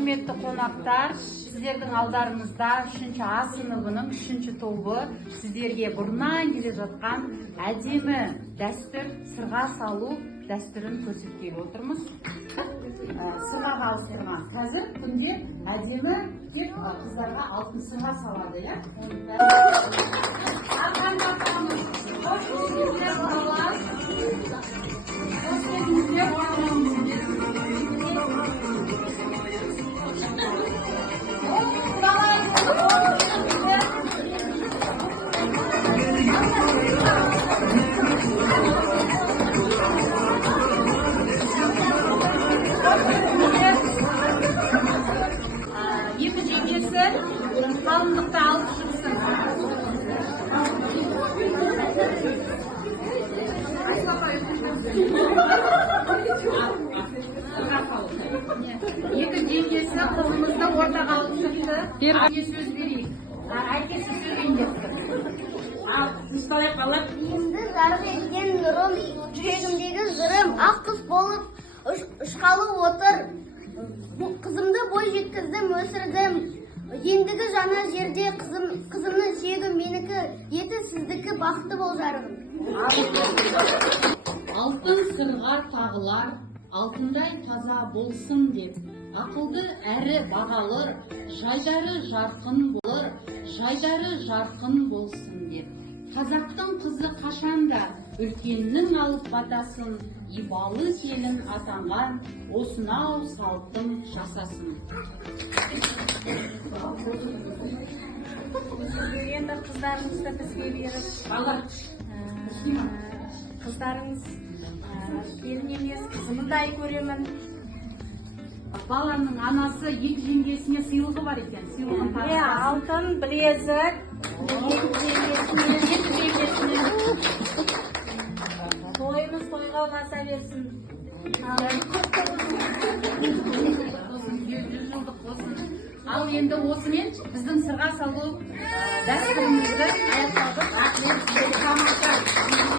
Құрметті қонақтар, сіздердің алдарыңызда 3-ші А сыныбының 3-ші тобы сіздерге бұрыннан келе жатқан әдемі дәстүр сырға салу дәстүрін көрсеткелі отырмыз. Сырғаға ауыстырған. Қазір күнде әдемі тек қыздарға алтын сырға салады, я? Екі жеңгесі қалыңдықты алып шықсын. Екі жеңгесі қолымызды ортаға алып шықты. Әке сөз берейік. Әкесі сөйлейін депті. Мұсталай қалып. Енді жарық еткен нұрым, жүрегімдегі жырым, ақ құс болып ұшқалы отыр. Қызымды бой жеткіздім, өсірдім. Ендігі жаңа жерде қызымның сүйегі менікі, еті сіздікі, бақытты бол жарығым. Алтын сырға тағылар, алтындай таза болсын деп, ақылды әрі бағалы, жайдары жарқын болыр, жайдары жарқын болсын деп. Қазақтың қызы қашанда үлкеннің алып батасын, ибалы келін атанған, осынау салтын жасасын. Енді қыздарыңызды бізге беріп, қыздарыңыз келін емес, қызымдай көремін. Баланың анасы екі жеңгесіне сыйлығы бар екен. Сыйлығын табыстасын. Алтын, білезік, тойымыз тойға баса берсін. 100 жылдық болсын. Ал енді осымен біздің сырға салу дәстүрімізді аяқтадық.